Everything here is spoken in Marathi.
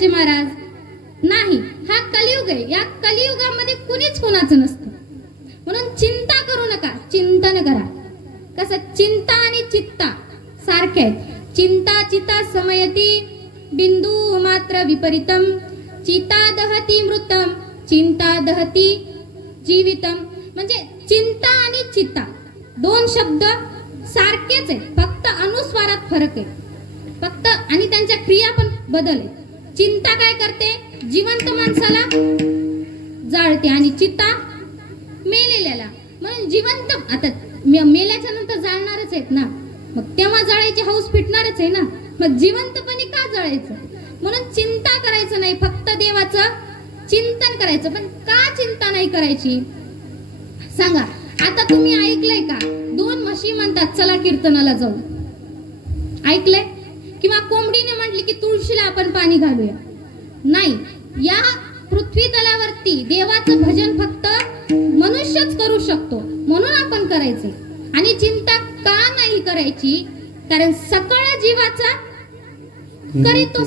करायचे महाराज? नाही, हा कलियुग आहे. या कलियुगामध्ये कुणीच कुणाचं नसतं. म्हणून चिंता करू नका, चिंतन करा. कसं चिंता आणि चित्ता सारखे आहेत. चिंता चिता समयती बिंदू मात्र विपरीतम, चिता दहती मृतम, चिंता दहती जीवितम. म्हणजे चिंता आणि चित्ता दोन शब्द सारखेच आहेत, फक्त अनुस्वारात फरक आहे फक्त, आणि त्यांच्या क्रिया पण बदल आहे. चिंता काय करते? जिवंत माणसाला जाळते आणि चित्ता मेलेल्याला. म्हणून जिवंत आता मेल्याच्या नंतर जाळणारच आहेत ना, मग तेव्हा जाळायची हौस फिटणारच आहे ना. मग जिवंतपणी का जाळायचं? म्हणून चिंता करायचं नाही, फक्त देवाचं चिंतन करायचं. पण का चिंता नाही करायची सांगा? आता तुम्ही ऐकलंय का 2 म्हशी म्हणतात चला कीर्तनाला जाऊ? ऐकलंय? किंवा कोंबडीने म्हटली की तुळशीला आपण पाणी घालूया? नाही. या पृथ्वी तलावरती देवाचं भजन फक्त मनुष्यच करू शकतो, म्हणून आपण करायचे. आणि चिंता का नाही करायची? कारण सकळ जीवाचा करीतो